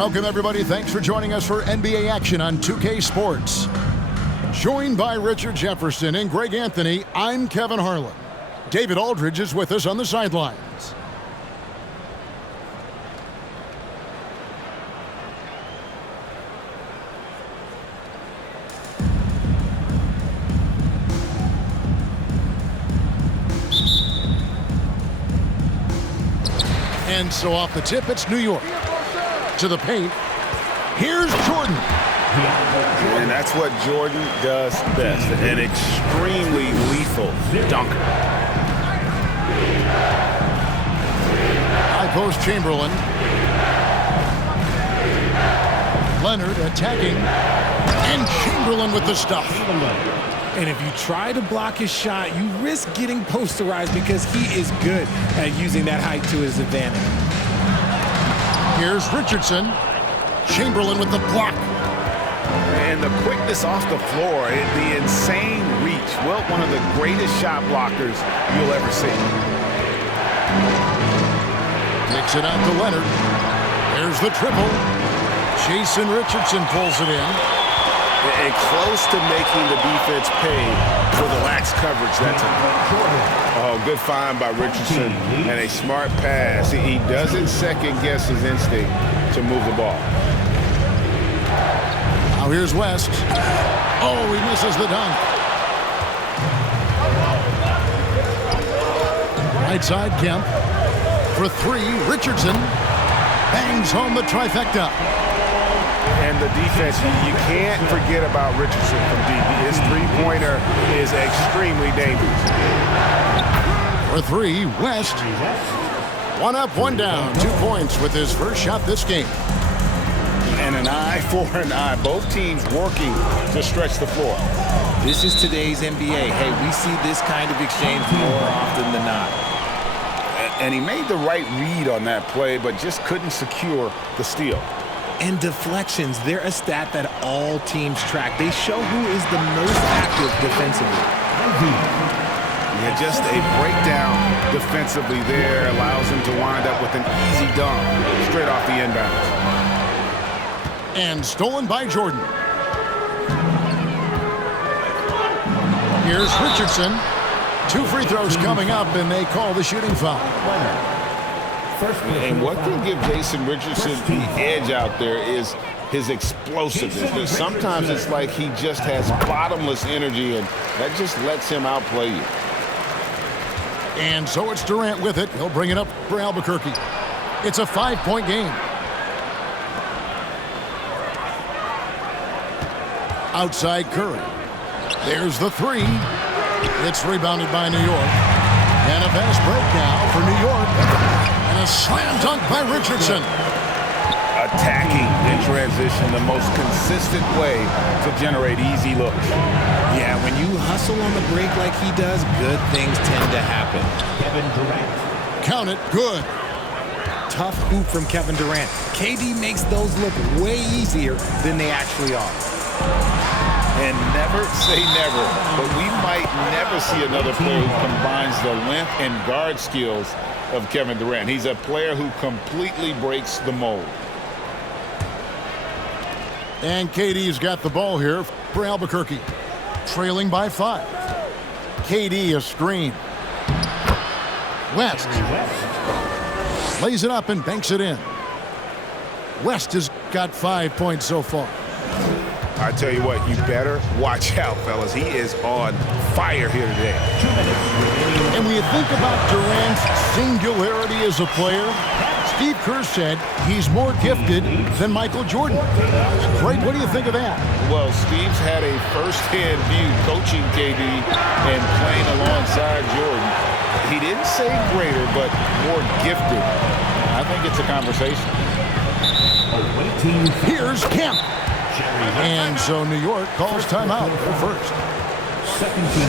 Welcome, everybody. Thanks for joining us for NBA action on 2K Sports. Joined by Richard Jefferson and Greg Anthony, I'm Kevin Harlan. David Aldridge is with us on the sidelines. And so off the tip, it's New York. To the paint. Here's Jordan. And that's what Jordan does best. An extremely lethal dunker. High post Chamberlain. Leonard attacking. And Chamberlain with the stuff. And if you try to block his shot, you risk getting posterized because he is good at using that height to his advantage. Here's Richardson. Chamberlain with the block. And the quickness off the floor, the insane reach. Well, one of the greatest shot blockers you'll ever see. Kicks it out to Leonard. There's the triple. Jason Richardson pulls it in. And close to making the defense pay for the lax coverage that time. Oh, good find by Richardson and a smart pass. He doesn't second-guess his instinct to move the ball. Now here's West. Oh, he misses the dunk. Right side, Kemp. For three, Richardson bangs home the trifecta. And the defense, you can't forget about Richardson from deep. His three-pointer is extremely dangerous. For three, West. One up, one down. 2 points with his first shot this game. And an eye for an eye. Both teams working to stretch the floor. This is today's NBA. Hey, we see this kind of exchange more often than not. And he made the right read on that play, but just couldn't secure the steal. And deflections, they're a stat that all teams track. They show who is the most active defensively. Yeah, just a breakdown defensively there allows him to wind up with an easy dunk straight off the inbounds. And stolen by Jordan. Here's Richardson. 2 free throws coming up, and they call the shooting foul. And what can give Jason Richardson the edge out there is his explosiveness. Sometimes it's like he just has bottomless energy, and that just lets him outplay you. And so it's Durant with it. He'll bring it up for Albuquerque. It's a 5-point game. Outside Curry. There's the three. It's rebounded by New York. And a fast break now for New York. And a slam dunk by Richardson. Attacking in transition, the most consistent way to generate easy looks. Yeah, when you hustle on the break like he does, good things tend to happen. Kevin Durant. Count it, good. Tough hoop from Kevin Durant. KD makes those look way easier than they actually are. And never say never, but we might never see another player who combines the length and guard skills of Kevin Durant. He's a player who completely breaks the mold. And KD's got the ball here for Albuquerque. Trailing by 5. KD a screen. West. Lays it up and banks it in. West has got 5 points so far. I tell you what, you better watch out, fellas. He is on fire here today. And when you think about Durant's singularity as a player, Steve Kerr said he's more gifted than Michael Jordan. Greg, what do you think of that? Well, Steve's had a first-hand view coaching KD and playing alongside Jordan. He didn't say greater, but more gifted. I think it's a conversation. Here's Kemp. And so New York calls timeout for first. Second team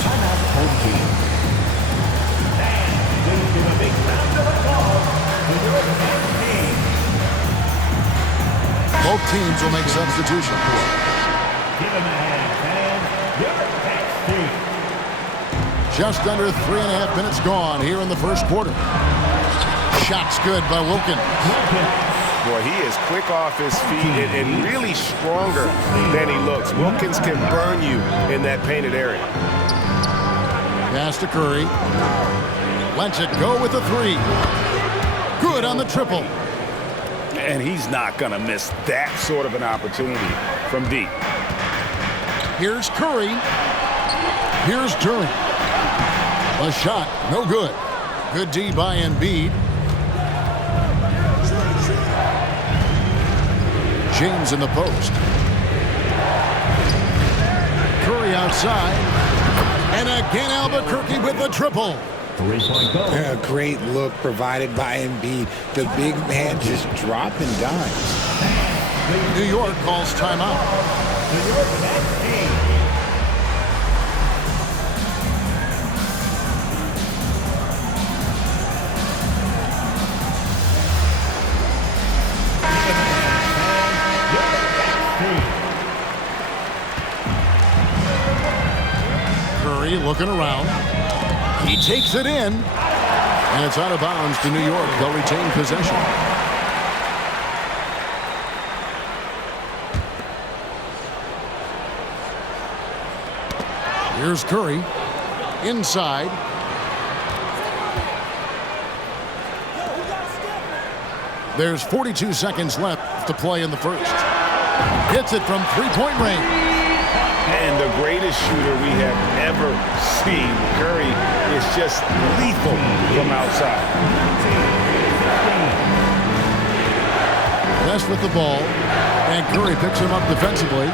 timeout home team. And they give a big round of applause to your team. Both teams will make substitutions. Give him a hand, fans. Your team. Just under 3.5 minutes gone here in the first quarter. shot's good by Wilkins. Boy, he is quick off his feet and really stronger than he looks. Wilkins can burn you in that painted area. Pass to Curry. Lets it go with the three. Good on the triple. And he's not going to miss that sort of an opportunity from deep. Here's Curry. Here's Duran. A shot, no good. Good D by Embiid. James in the post. Curry outside. And again Albuquerque with the triple. A great look provided by Embiid. The big man just dropping dimes. New York calls timeout. Curry looking around. He takes it in, and it's out of bounds to New York. They'll retain possession. Here's Curry. Inside. There's 42 seconds left to play in the first. Hits it from three-point range. And the greatest shooter we have ever seen. Curry is just lethal from outside. West with the ball. And Curry picks him up defensively.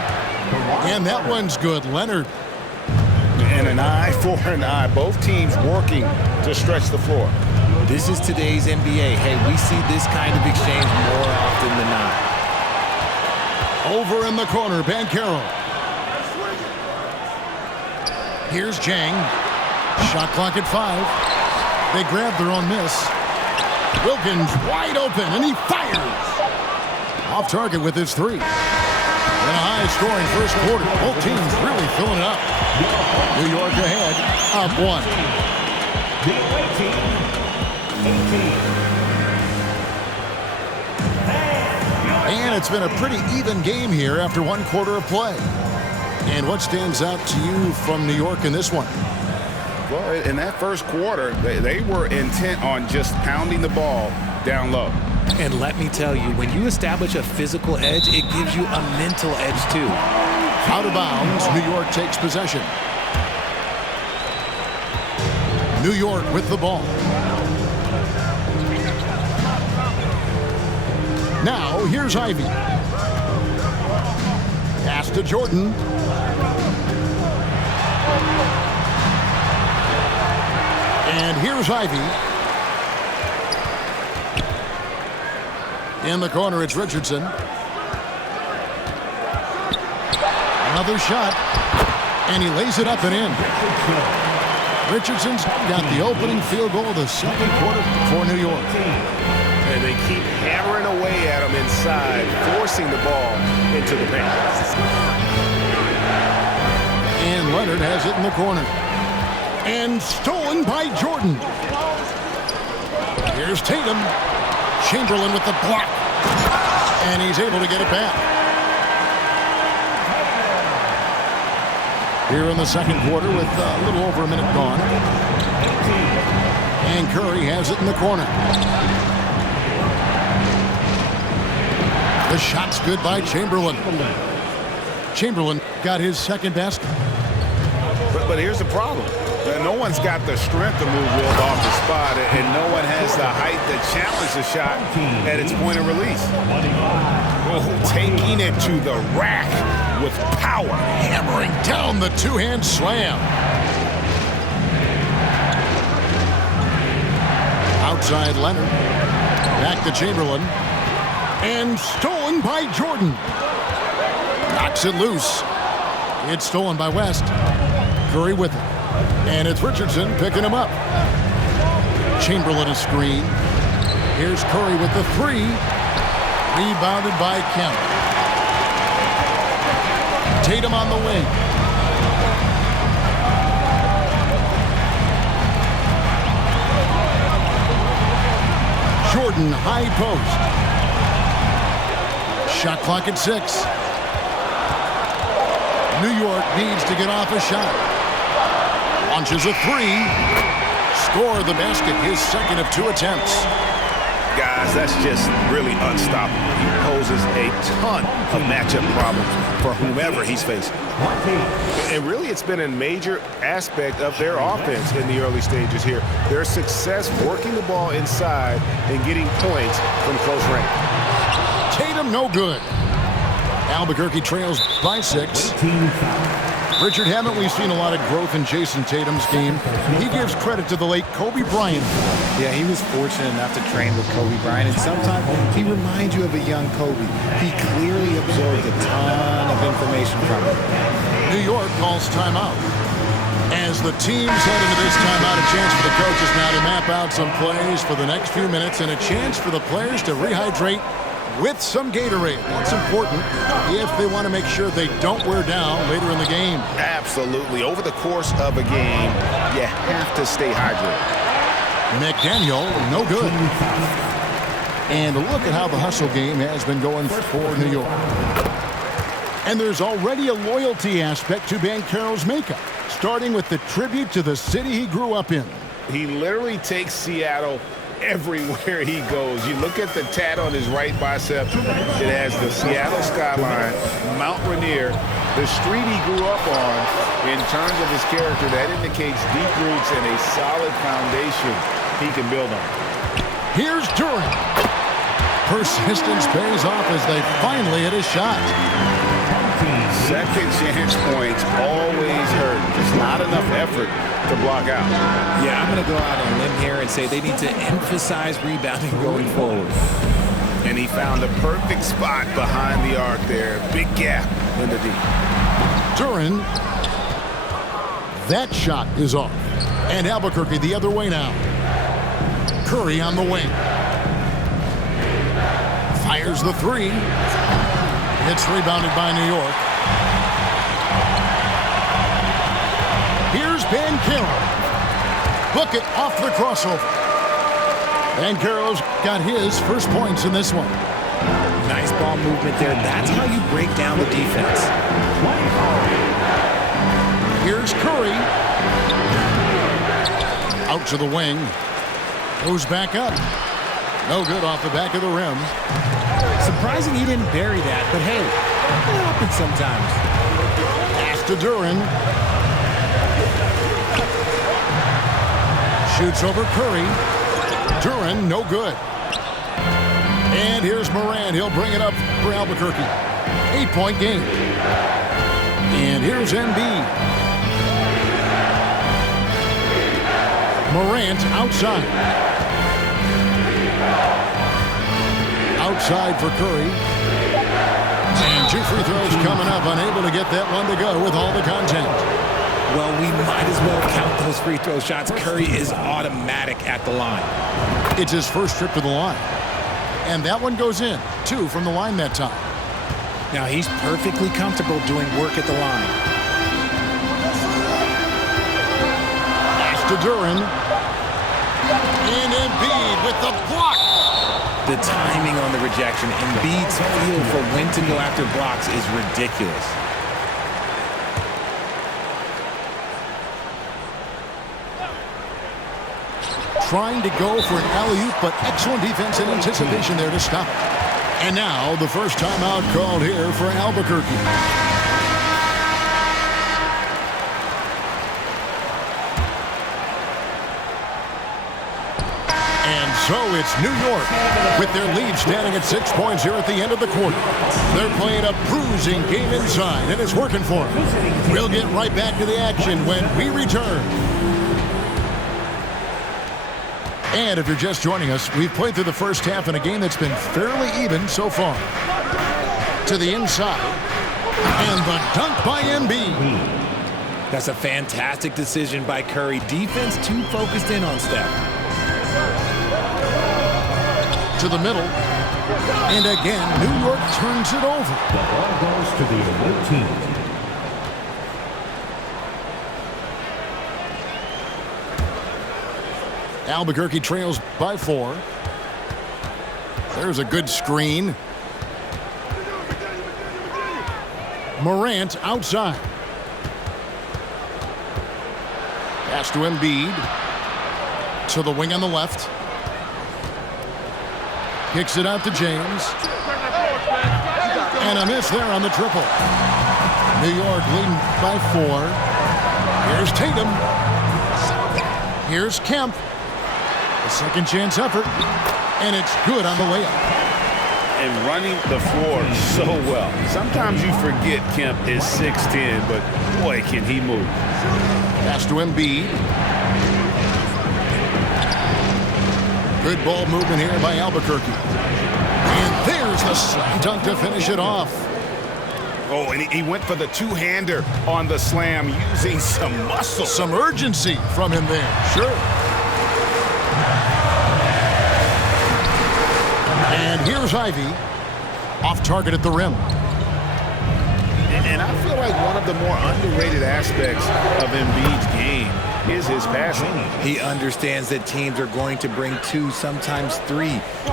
And that one's good. Leonard. And an eye for an eye. Both teams working to stretch the floor. This is today's NBA. Hey, we see this kind of exchange more often than not. Over in the corner, Banchero. Here's Jang. Shot clock at 5. They grab their own miss. Wilkins wide open, and he fires. Off target with his three. In a high-scoring first quarter. Both teams really filling it up. New York ahead, up 1. And it's been a pretty even game here after one quarter of play. And what stands out to you from New York in this one? Well, in that first quarter, they were intent on just pounding the ball down low. And let me tell you, when you establish a physical edge, it gives you a mental edge too. Out of bounds, New York takes possession. New York with the ball. Now, here's Ivy. Pass to Jordan. And here's Ivy. In the corner, it's Richardson. Another shot. And he lays it up and in. Richardson's got the opening field goal of the second quarter for New York. And they keep hammering away at him inside, forcing the ball into the paint. And Leonard has it in the corner. And stolen by Jordan. Here's Tatum. Chamberlain with the block. And he's able to get it back. Here in the second quarter with a little over a minute gone. And Curry has it in the corner. The shot's good by Chamberlain. Chamberlain got his second basket. But here's the problem. No one's got the strength to move Wilt off the spot, and no one has the height to challenge the shot at its point of release. Taking it to the rack with power. Hammering down the two-hand slam. Outside Leonard. Back to Chamberlain. And stolen by Jordan. Knocks it loose. It's stolen by West. Curry with it. And it's Richardson picking him up. Chamberlain a screen. Here's Curry with the three. Rebounded by Kemp. Tatum on the wing. Jordan, high post. Shot clock at 6. New York needs to get off a shot. Launches a 3. Score the basket, his second of 2 attempts. Guys, that's just really unstoppable. He poses a ton of matchup problems for whomever he's facing. And really, it's been a major aspect of their offense in the early stages here. Their success working the ball inside and getting points from close range. Tatum, no good. Albuquerque trails by 6. Richard, haven't we seen a lot of growth in Jason Tatum's game? He gives credit to the late Kobe Bryant. Yeah, he was fortunate enough to train with Kobe Bryant, and sometimes he reminds you of a young Kobe. He clearly absorbed a ton of information from him. New York calls timeout. As the teams head into this timeout, a chance for the coaches now to map out some plays for the next few minutes and a chance for the players to rehydrate with some Gatorade. That's important if they want to make sure they don't wear down later in the game. Absolutely. Over the course of a game, you have to stay hydrated. McDaniel, no good. And look at how the hustle game has been going for New York. And there's already a loyalty aspect to Banchero's makeup, starting with the tribute to the city he grew up in. He literally takes Seattle everywhere he goes. You look at the tat on his right bicep. It has the Seattle skyline, Mount Rainier, the street he grew up on. In terms of his character, that indicates deep roots and a solid foundation he can build on. Here's Durant. Persistence pays off as they finally hit a shot. Second chance points always hurt. Just not enough effort to block out. Yeah, I'm going to go out on a limb here and say they need to emphasize rebounding going forward. And he found the perfect spot behind the arc there. Big gap in the D. Durant. That shot is off. And Albuquerque the other way now. Curry on the wing. Fires the 3. It's rebounded by New York. Here's Banchero. Hook it off the crossover. Banchero's got his first points in this one. Nice ball movement there. That's how you break down the defense. Here's Curry. Out to the wing. Goes back up. No good off the back of the rim. Surprising he didn't bury that, but hey, it happens sometimes. Pass to Durant. Shoots over Curry. Durant, no good. And here's Moran. He'll bring it up for Albuquerque. 8-point game. And here's Embiid. Morant outside. Outside for Curry. And 2 free throws coming up. Unable to get that one to go with all the content. Well, we might as well count those free throw shots. Curry is automatic at the line. It's his first trip to the line. And that one goes in. 2 from the line that time. Now he's perfectly comfortable doing work at the line. Pass to Durant. And Embiid with the block. The timing on the rejection, Embiid's feel for when to go after blocks is ridiculous. Trying to go for an alley-oop, but excellent defense and anticipation there to stop it. And now the first timeout called here for Albuquerque. So it's New York with their lead standing at 6 points here at the end of the quarter. They're playing a bruising game inside, and it's working for them. We'll get right back to the action when we return. And if you're just joining us, we've played through the first half in a game that's been fairly even so far. To the inside. And the dunk by Embiid. That's a fantastic decision by Curry. Defense too focused in on Steph. To the middle. And again, New York turns it over. The ball goes to the away team. Albuquerque trails by 4. There's a good screen. Morant outside. Pass to Embiid. To the wing on the left. Kicks it out to James. And a miss there on the triple. New York leading by 4. Here's Tatum. Here's Kemp. A second chance effort. And it's good on the layup. And running the floor so well. Sometimes you forget Kemp is 6'10", but boy, can he move. Pass to Embiid. Good ball movement here by Albuquerque. And there's the slam dunk to finish it off. Oh, and he went for the two-hander on the slam using some muscle. Some urgency from him there. Sure. And here's Ivy. Off target at the rim. And I feel like one of the more underrated aspects of Embiid's game is his passing. He understands that teams are going to bring 2, sometimes 3.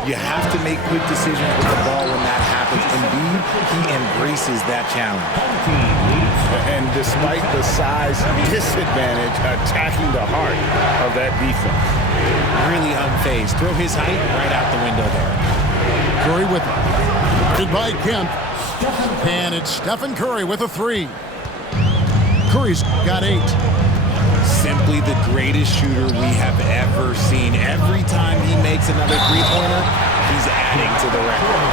You have to make quick decisions with the ball when that happens. Embiid, he embraces that challenge. And despite the size disadvantage, attacking the heart of that defense. Really unfazed. Throw his height right out the window there. Curry with it. Goodbye, Kemp. And it's Stephen Curry with a 3. Curry's got 8. Simply the greatest shooter we have ever seen. Every time he makes another three-pointer, he's adding to the record.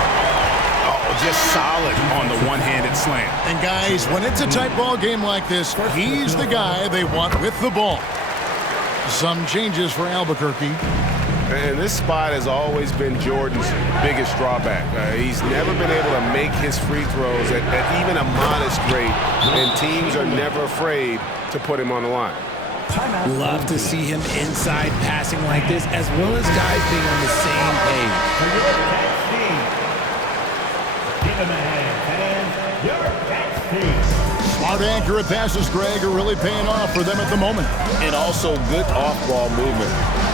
Oh, just solid on the one-handed slam. And guys, when it's a tight ball game like this, he's the guy they want with the ball. Some changes for Albuquerque. And this spot has always been Jordan's biggest drawback. He's never been able to make his free throws at even a modest rate, and teams are never afraid to put him on the line. Love to see him inside passing like this, as well as guys being on the same page. Smart, accurate passes, Greg, are really paying off for them at the moment. And also good off-ball movement.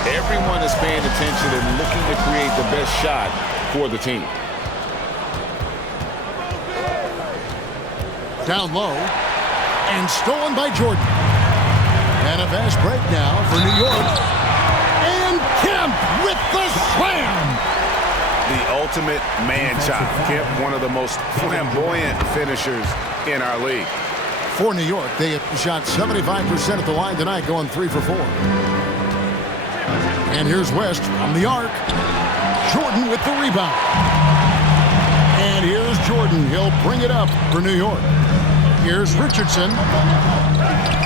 Everyone is paying attention and looking to create the best shot for the team. Down low. And stolen by Jordan. And a fast break now for New York. And Kemp with the slam. The ultimate man-child. Kemp, one of the most flamboyant finishers in our league. For New York, they have shot 75% at the line tonight, going 3 for 4. And here's West from the arc. Jordan with the rebound. And here's Jordan. He'll bring it up for New York. Here's Richardson.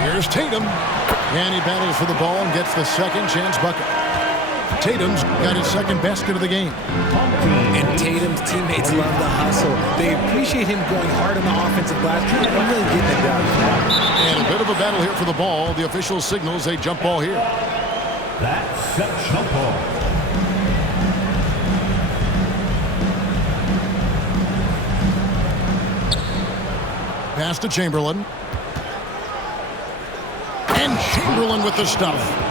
Here's Tatum. And he battles for the ball and gets the second chance bucket. Tatum's got his second basket of the game. And Tatum's teammates love the hustle. They appreciate him going hard on the offensive glass and really getting it done. And a bit of a battle here for the ball. The official signals a jump ball here. That's a jump ball. Pass to Chamberlain. And Chamberlain with the stuff.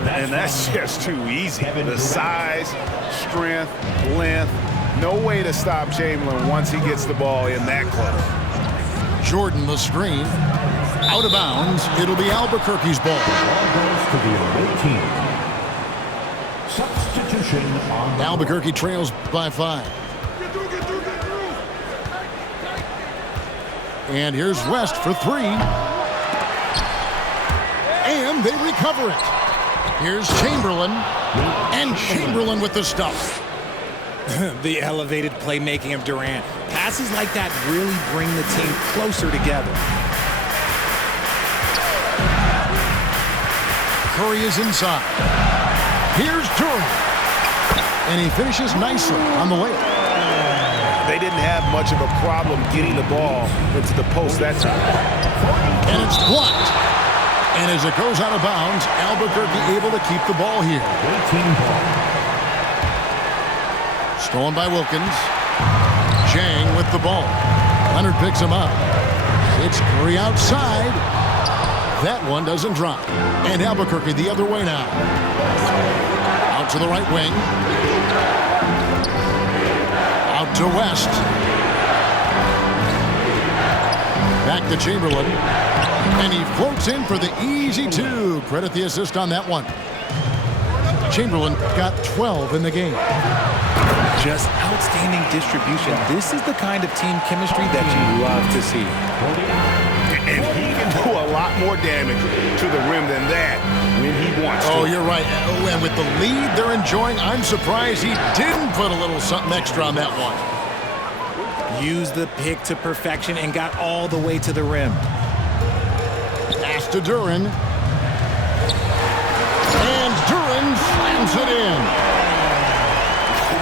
And that's just too easy. The size, strength, length. No way to stop Chamberlain once he gets the ball in that close. Jordan the screen. Out of bounds. It'll be Albuquerque's ball. Ball goes to the away team. Substitution on Albuquerque trails by 5. And here's West for 3. And they recover it. Here's Chamberlain. And Chamberlain with the stuff. The elevated playmaking of Durant. Passes like that really bring the team closer together. Curry is inside. Here's Durant. And he finishes nicely on the layup. They didn't have much of a problem getting the ball into the post that time. And it's blocked. And as it goes out of bounds, Albuquerque able to keep the ball here. Stolen by Wilkins. Jang with the ball. Leonard picks him up. It's Curry outside. That one doesn't drop. And Albuquerque the other way now. Out to the right wing. Out to West. Back to Chamberlain. And he floats in for the easy two. Credit the assist on that one. Chamberlain got 12 in the game. Just outstanding distribution. This is the kind of team chemistry that you love to see. And he can do a lot more damage to the rim than that when he wants to. Oh, you're right. And with the lead they're enjoying, I'm surprised he didn't put a little something extra on that one. Used the pick to perfection and got all the way to the rim. Pass to Duren. And Duren slams it in.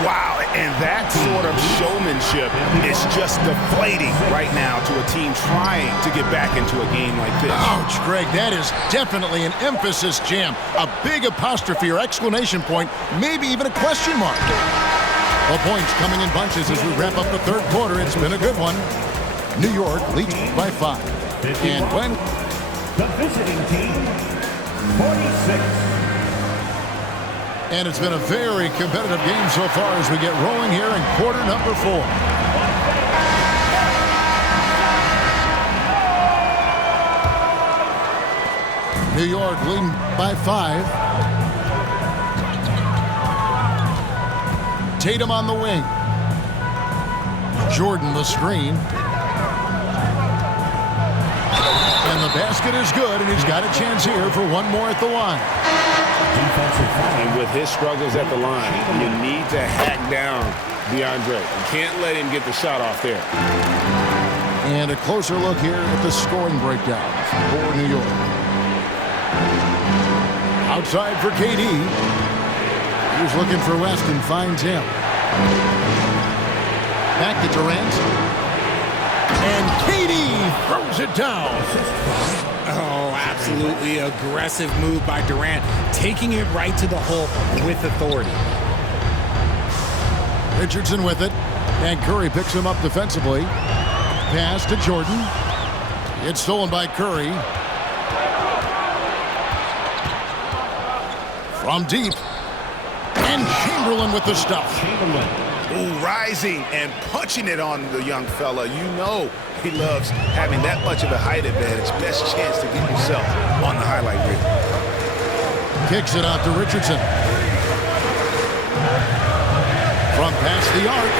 Wow, and that sort of showmanship is just deflating right now to a team trying to get back into a game like this. Ouch, Greg, that is definitely an emphasis jam. A big apostrophe or exclamation point, maybe even a question mark. Well, points coming in bunches as we wrap up the third quarter. It's been a good one. New York leads by 5. And when The visiting team, 46. And it's been a very competitive game so far as we get rolling here in quarter number 4. New York leading by 5. Tatum on the wing. Jordan the screen. And the basket is good, and he's got a chance here for one more at the line. And with his struggles at the line, you need to hack down DeAndre. You can't let him get the shot off there. And a closer look here at the scoring breakdown for New York. Outside for KD. He's looking for West and finds him. Back to Durant. And KD throws it down. Oh, absolutely aggressive move by Durant, taking it right to the hole with authority. Richardson with it, and Curry picks him up defensively. Pass to Jordan. It's stolen by Curry. From deep. And Chamberlain with the stuff. Ooh, rising and punching it on the young fella. You know he loves having that much of a height advantage. Best chance to get yourself on the highlight reel. Kicks it out to Richardson. From past the arc.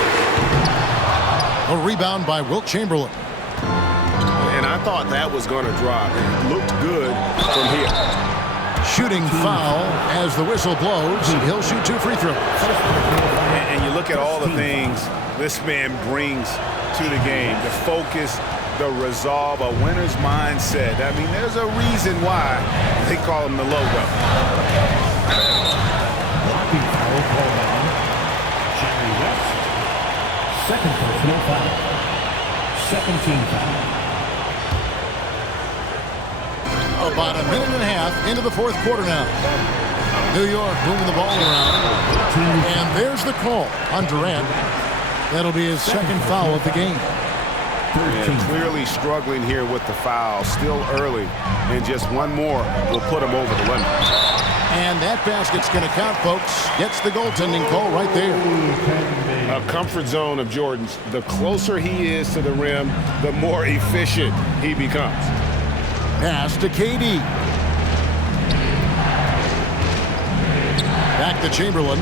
A rebound by Wilt Chamberlain. And I thought that was going to drop. It looked good from here. Shooting foul as the whistle blows. He'll shoot 2 free throws. And you look at all the things this man brings to the game. The focus, the resolve, a winner's mindset. I mean, there's a reason why they call him the logo. Blocking foul called on Jerry West. Second personal foul. Second team foul. About a minute and a half into the fourth quarter now. New York moving the ball around. And there's the call on Durant. That'll be his second foul of the game. Yeah, clearly struggling here with the foul. Still early. And just one more will put him over the limit. And that basket's going to count, folks. Gets the goaltending call right there. A comfort zone of Jordan's. The closer he is to the rim, the more efficient he becomes. Pass to KD. Back to Chamberlain.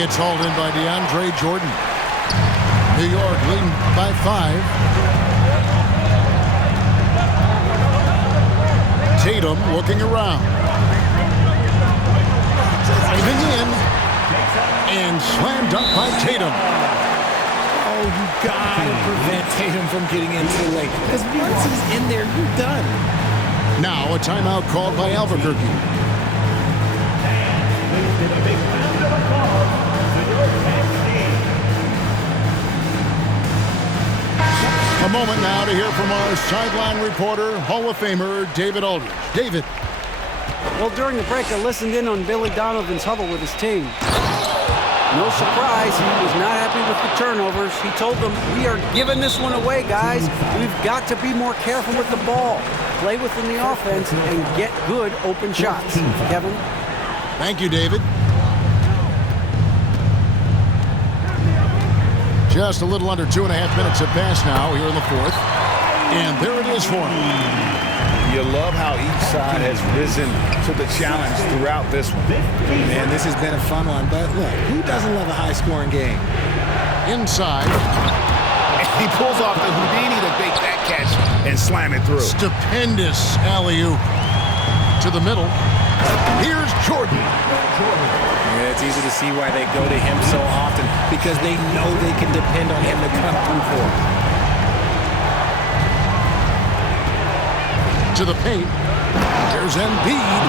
It's hauled in by DeAndre Jordan. New York leading by 5. Tatum looking around. Driving in. And slammed up by Tatum. Oh, you gotta prevent Tatum from getting in too late. Because once he's in there, you're done. Now a timeout called by Albuquerque. A moment now to hear from our sideline reporter, Hall of Famer David Aldridge. David. Well, during the break, I listened in on Billy Donovan's huddle with his team. No surprise, he was not happy with the turnovers. He told them, we are giving this one away, guys. We've got to be more careful with the ball, play within the offense, and get good open shots. Kevin? Thank you, David. Just a little under 2.5 minutes have passed now here in the fourth. And there it is for him. You love how each side has risen to the challenge throughout this one. Man, this has been a fun one, but look, who doesn't love a high-scoring game? Inside. He pulls off the Houdini to bake that catch and slam it through. Stupendous alley-oop to the middle. Here's Jordan. Yeah, it's easy to see why they go to him so often, because they know they can depend on him to come through for them. To the paint. Here's Embiid.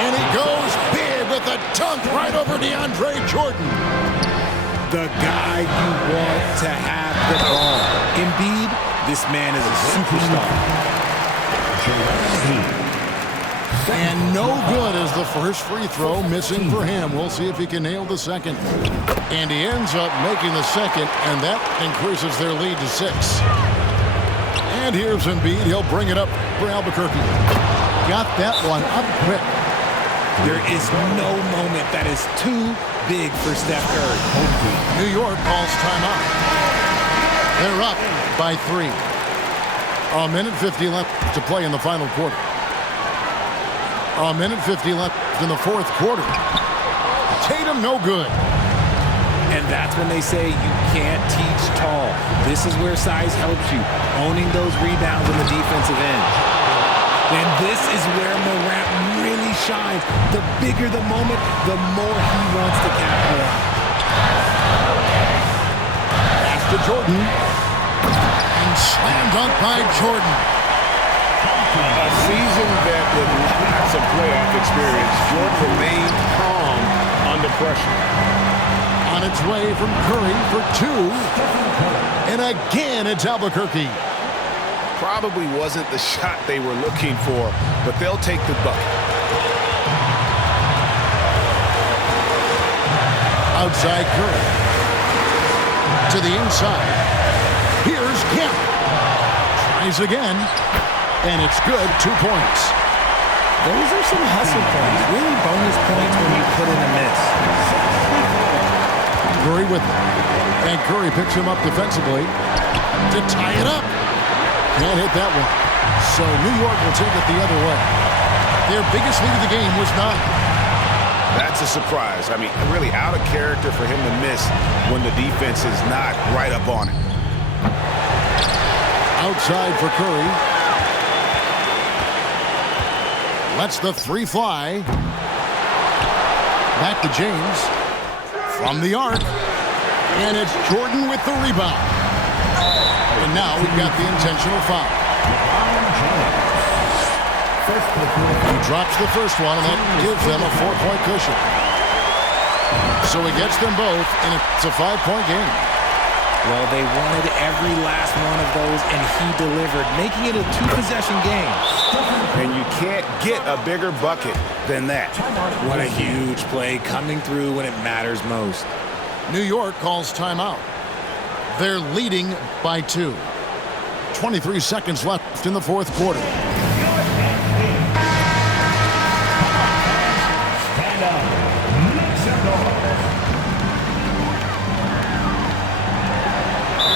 And he goes big with a dunk right over DeAndre Jordan. The guy you want to have the ball. Embiid, this man is a superstar. And no good as the first free throw missing for him. We'll see if he can nail the second. And he ends up making the second, and that increases their lead to 6. And here's Embiid. He'll bring it up for Albuquerque. Got that one up quick. There is no moment that is too big for Steph Curry. New York calls timeout. They're up by 3. A minute 50 left to play in the final quarter. A minute 50 left in the fourth quarter. Tatum no good. And that's when they say you can't teach tall. This is where size helps you, owning those rebounds on the defensive end. And this is where Morant really shines. The bigger the moment, the more he wants to capitalize. Pass to Jordan. And slam dunk by Jordan. A seasoned vet with lots of playoff experience, Jordan remained calm under pressure. On its way from Curry for 2. And again, it's Albuquerque. Probably wasn't the shot they were looking for, but they'll take the bucket. Outside Curry. To the inside. Here's Kemp. Tries again. And it's good. 2 points. Those are some hustle points, really bonus points when you put in a miss. Curry with it. And Curry picks him up defensively to tie it up. Can't hit that one. So New York will take it the other way. Their biggest lead of the game was 9. That's a surprise. I mean, really out of character for him to miss when the defense is not right up on it. Outside for Curry. Lets the 3 fly. Back to James. From the arc. And it's Jordan with the rebound. And now we've got the intentional foul. He drops the first one, and that gives them a 4-point cushion. So he gets them both, and it's a 5-point game. Well, they wanted every last one of those, and he delivered, making it a 2-possession game. And you can't get a bigger bucket than that. What a huge play coming through when it matters most. New York calls timeout. They're leading by 2. 23 seconds left in the fourth quarter.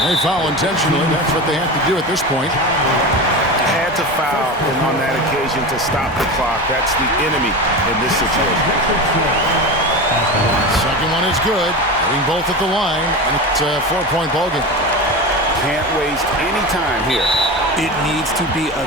They foul intentionally. That's what they have to do at this point. Had to foul on that occasion to stop the clock. That's the enemy in this situation. Second one is good. Hitting both at the line, and it's a 4-point ball game. Can't waste any time here. It needs to be a